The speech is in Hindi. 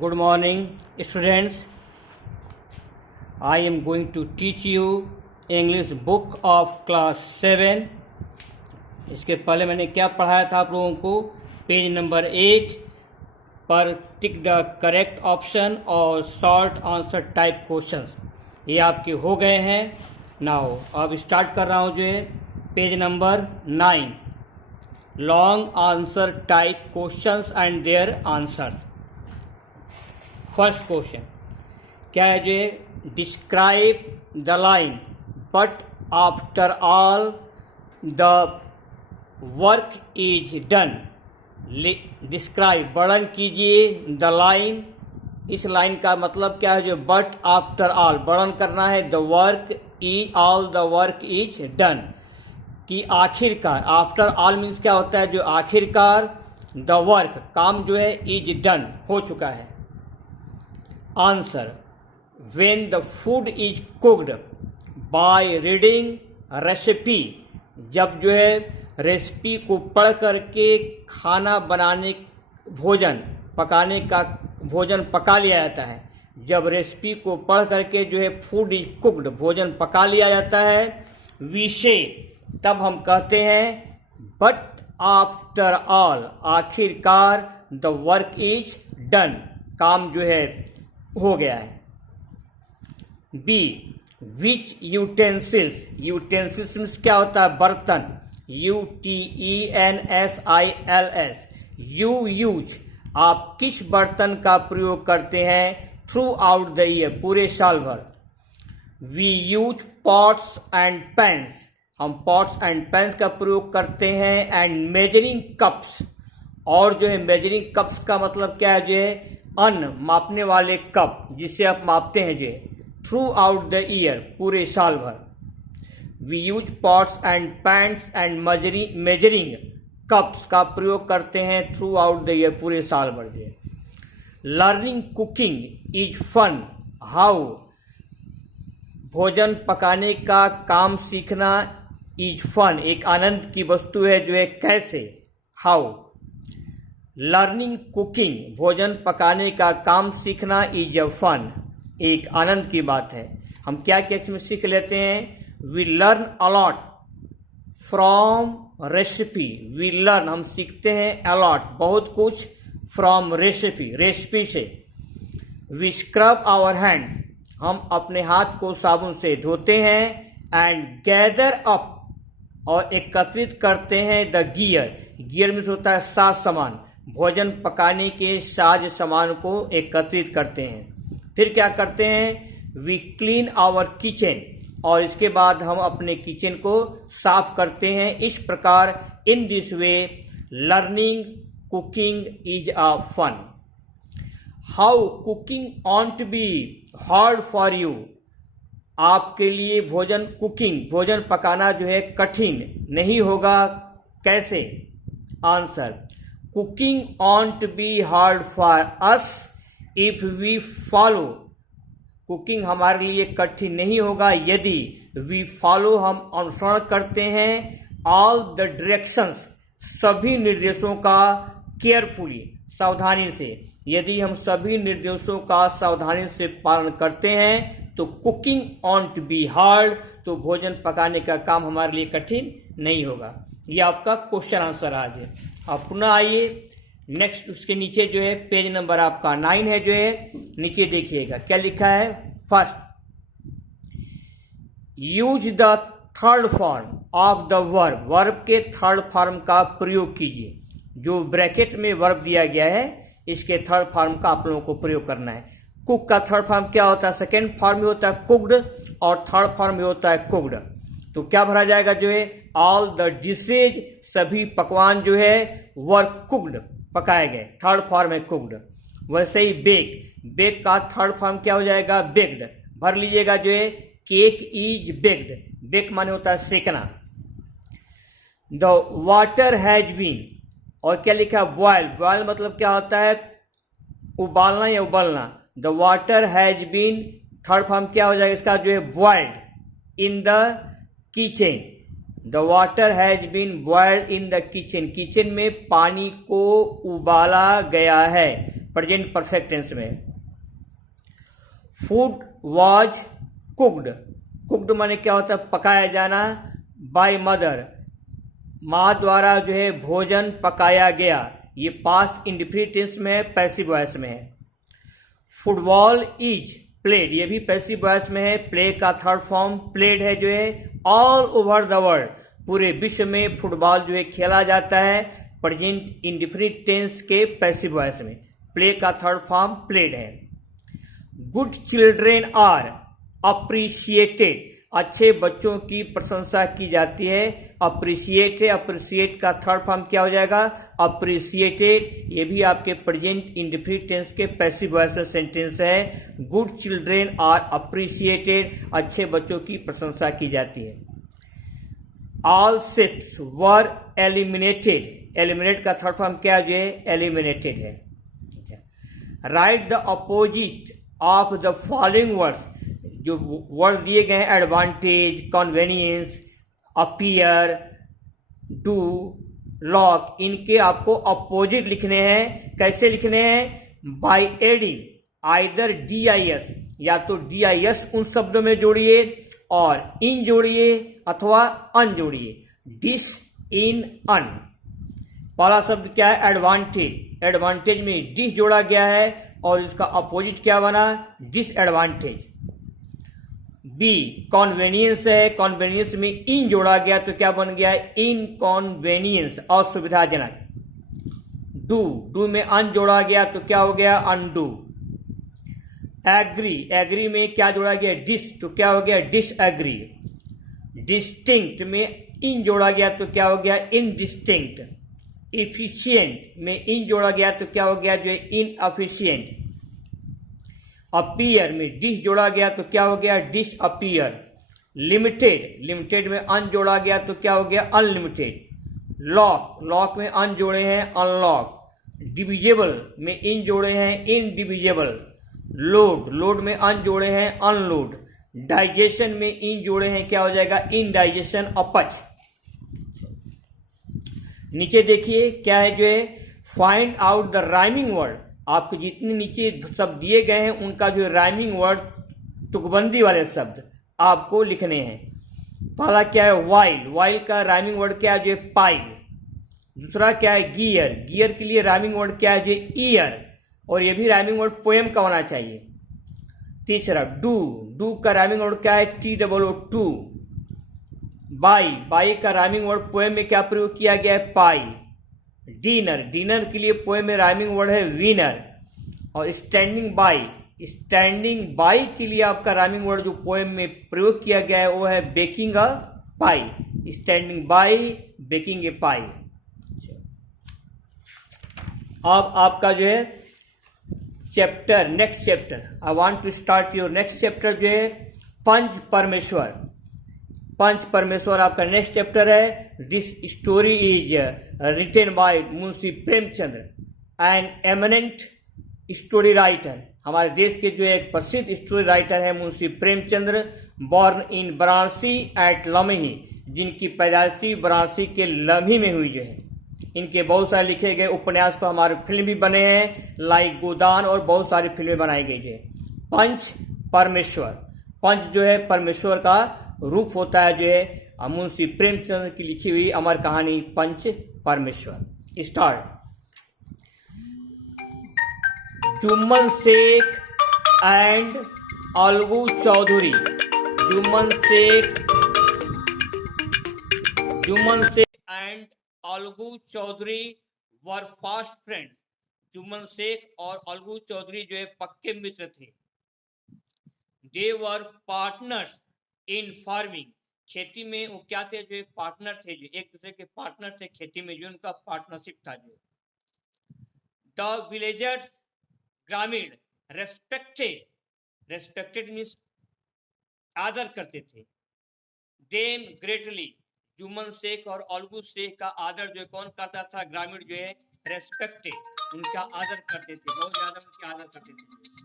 Good morning, students. I am going to teach you English book of class 7. इसके पहले मैंने क्या पढ़ाया था आप लोगों को? पेज नंबर 8 पर टिक द करेक्ट ऑप्शन और शॉर्ट आंसर टाइप क्वेश्चंस ये आपके हो गए हैं. नाउ अब स्टार्ट कर रहा हूँ जो है page number 9 long answer type questions and their answers. First question क्या है जो describe the line but after all the work is done. Describe वर्णन कीजिए द लाइन. इस लाइन का मतलब क्या है जो बट आफ्टर ऑल वर्णन करना है the work E all the work is done कि आखिरकार. आफ्टर ऑल मीन्स क्या होता है जो आखिरकार. द वर्क काम जो है इज डन हो चुका है. Answer when the food is cooked by reading recipe. जब जो है रेसिपी को पढ़ करके खाना बनाने भोजन पका लिया जाता है. जब रेसिपी को पढ़ करके जो है फूड इज कुक्ड भोजन पका लिया जाता है विषे तब हम कहते हैं बट आफ्टर ऑल आखिरकार द वर्क इज डन काम जो है हो गया है. बी विच यूटेंसिल्स. यूटेंसिल्स मीन्स क्या होता है बर्तन. UTENSILS. यू यूज आप किस बर्तन का प्रयोग करते हैं थ्रू आउट द ईयर पूरे साल भर. We use pots and pans. हम पॉट्स एंड पैंस का प्रयोग करते हैं. And measuring cups. और जो है मेजरिंग कप्स का मतलब क्या है जो है अन्न मापने वाले कप जिससे आप मापते हैं जो है थ्रू आउट द ईयर पूरे साल भर. We use pots and pans and measuring cups का प्रयोग करते हैं थ्रू आउट द ईयर पूरे साल भर जो है. Learning cooking is fun. How भोजन पकाने का काम सीखना इज फन एक आनंद की वस्तु है जो है कैसे. हाउ. लर्निंग कुकिंग भोजन पकाने का काम सीखना इज अ फन एक आनंद की बात है. हम क्या क्या इसमें सीख लेते हैं. We learn a lot from recipe. We learn हम सीखते हैं अलॉट बहुत कुछ फ्रॉम रेसिपी से. वी स्क्रब आवर हैंड्स हम अपने हाथ को साबुन से धोते हैं. एंड गैदर अप और एकत्रित करते हैं द गियर मीन्स होता है साज सामान. भोजन पकाने के साज सामान को एकत्रित करते हैं. फिर क्या करते हैं वी क्लीन आवर किचन और इसके बाद हम अपने किचन को साफ करते हैं. इस प्रकार in this way learning cooking is a fun. How cooking won't be hard for you. आपके लिए भोजन पकाना जो है कठिन नहीं होगा कैसे. Answer cooking won't be hard for us if we follow. Cooking हमारे लिए कठिन नहीं होगा यदि वी फॉलो हम अनुसरण करते हैं ऑल द डायरेक्शंस सभी निर्देशों का केयरफुली सावधानी से. यदि हम सभी निर्देशों का सावधानी से पालन करते हैं तो कुकिंग ऑन्ट बी हार्ड तो भोजन पकाने का काम हमारे लिए कठिन नहीं होगा. ये आपका क्वेश्चन आंसर आज है. अब पुनः आइए नेक्स्ट उसके नीचे जो है पेज नंबर आपका 9 है जो है नीचे देखिएगा क्या लिखा है. First use the third form of the verb के थर्ड फॉर्म का प्रयोग कीजिए. जो ब्रैकेट में वर्ब दिया गया है इसके थर्ड फॉर्म का आप लोगों को प्रयोग करना है. कुक का थर्ड फॉर्म क्या होता है. सेकेंड फॉर्म में होता है कुक्ड और थर्ड फॉर्म में होता है कुक्ड. तो क्या भरा जाएगा जो है ऑल द डिशेज सभी पकवान जो है वर कुक्ड पकाए गए. थर्ड फॉर्म है कुक्ड. वैसे ही बेक का थर्ड फॉर्म क्या हो जाएगा बेक्ड. भर लीजिएगा जो है केक इज बेक्ड. बेक माने होता है सेकना. द वाटर हैज बीन और क्या लिखा है बॉयल मतलब क्या होता है उबालना या उबलना. The water has been third form क्या हो जाएगा इसका जो है boiled in the kitchen. The water has been boiled in the kitchen. Kitchen में पानी को उबाला गया है. प्रेजेंट परफेक्ट टेंस में। फूड वाज कुक्ड, कुक्ड माने क्या होता है, पकाया जाना, बाय मदर, माँ द्वारा जो है भोजन पकाया गया, ये पास्ट इंडेफिनिट टेंस में है, पैसिव वॉइस में है। फुटबॉल इज प्लेड, ये भी पैसिव वॉइस में है, प्ले का थर्ड फॉर्म प्लेड है जो है ऑल ओवर द वर्ल्ड, पूरे विश्व में फुटबॉल जो है खेला जाता है, प्रेजेंट इंडेफिनिट टेंस के पैसिव वॉइस में, प्ले का थर्ड फॉर्म प्लेड है। गुड चिल्ड्रेन आर अप्रिशिएटेड, अच्छे बच्चों की प्रशंसा की जाती है, अप्रिशिएट है, अप्रिशिएट का थर्ड फॉर्म क्या हो जाएगा, अप्रिशिएटेड, ये भी आपके प्रेजेंट इंडेफिनिट टेंस के पैसिव वॉइस में सेंटेंस है। गुड चिल्ड्रेन आर अप्रिशिएटेड, अच्छे बच्चों की प्रशंसा की जाती है। ऑल शिप्स वर एलिमिनेटेड, एलिमिनेट का थर्ड फॉर्म क्या है, एलिमिनेटेड है। Right the opposite of the following words, जो वर्ड दिए गए हैं advantage, convenience, appear, do, lock, इनके आपको अपोजिट लिखने हैं। कैसे लिखने हैं, बाय एडिंग आइदर DIS, या तो DIS उन शब्दों में जोड़िए और इन जोड़िए अथवा अन जोड़िए, डिस, इन, अन। पहला शब्द क्या है, एडवांटेज, एडवांटेज में डिस जोड़ा गया है और इसका अपोजिट क्या बना, डिसएडवांटेज। बी कॉन्वेनियंस है, कॉन्वेनियंस में इन जोड़ा गया तो क्या बन गया, इनकॉन्वेनियंस, असुविधाजनक। डू, डू में अन जोड़ा गया तो क्या हो गया, अनडू। एग्री, एग्री में क्या जोड़ा गया, डिस, तो क्या हो गया, डिसएग्री। डिस्टिंक्ट में इन जोड़ा गया तो क्या हो गया, इनडिस्टिंक्ट। इफिशिएंट में इन जोड़ा गया तो क्या हो गया, जो इनएफिशिएंट। अपीयर में डिस जोड़ा गया तो क्या हो गया, डिस अपीयर। लिमिटेड, लिमिटेड में अन जोड़ा गया तो क्या हो गया, अनलिमिटेड। लॉक, लॉक में अन जोड़े हैं, अनलॉक। डिविजिबल में इन जोड़े हैं, इनडिविजिबल। लोड, लोड में अन जोड़े हैं, अनलोड। डाइजेशन में इन जोड़े हैं, क्या हो जाएगा, इनडाइजेशन, अपच। नीचे देखिए क्या है, जो है find out the rhyming word, आपको जितने नीचे शब्द दिए गए हैं उनका जो राइमिंग वर्ड, तुकबंदी वाले शब्द आपको लिखने हैं। पहला क्या है, वाइल, वाइल का राइमिंग वर्ड क्या है, जो पाइल। दूसरा क्या है, गियर, गियर के लिए राइमिंग वर्ड क्या है, जो ईयर, और ये भी राइमिंग वर्ड पोएम का होना चाहिए। तीसरा डू, डू का राइमिंग वर्ड क्या है, TOO। बाई, बाई का राइमिंग वर्ड पोएम में क्या प्रयोग किया गया है, पाई। डिनर, डिनर के लिए पोएम में राइमिंग वर्ड है विनर। और स्टैंडिंग बाई, स्टैंडिंग बाई के लिए आपका राइमिंग वर्ड जो पोएम में प्रयोग किया गया है वो है baking a pie. Standing by, baking a pie. अब आपका जो है chapter, next chapter, I want to start your next chapter, जो है पंच परमेश्वर। पंच परमेश्वर आपका नेक्स्ट चैप्टर है। This story is written by Munshi Premchandra, an eminent story writer. हमारे देश के जो एक प्रसिद्ध स्टोरी राइटर है Munshi Premchandra, born in Varanasi at Lamhi, जिनकी पैदाइशी वाराणसी के लम्ही में हुई जो है। इनके बहुत सारे लिखे गए उपन्यास पर हमारे फिल्म भी बने हैं, लाइक गोदान, और बहुत सारी फिल्में बनाई गई है। पंच परमेश्वर, पंच जो है परमेश्वर का रूप होता है, जो है मुंशी प्रेमचंद्र की लिखी हुई अमर कहानी Panch Parmeshwar. Start. Jumman Shaikh and Algu Chaudhari, Jumman Shaikh and Algu Chaudhari were fast friend. Jumman Shaikh और अलगू चौधरी जो है पक्के मित्र थे। दे वर पार्टनर्स इन फार्मिंग, खेती में वो क्या थे, जो पार्टनर थे, जो एक दूसरे के पार्टनर थे खेती में, जो उनका पार्टनरशिप था। जो द विलेजर्स, ग्रामीण, रेस्पेक्टेड, रेस्पेक्टेड मीन्स आदर करते थे। देम ग्रेटली, जुम्मन शेख और अलगू शेख का आदर जो कौन करता था, ग्रामीण जो है रेस्पेक्टेड, उनका आदर करते थे, बहुत ज्यादा उनका आदर करते थे।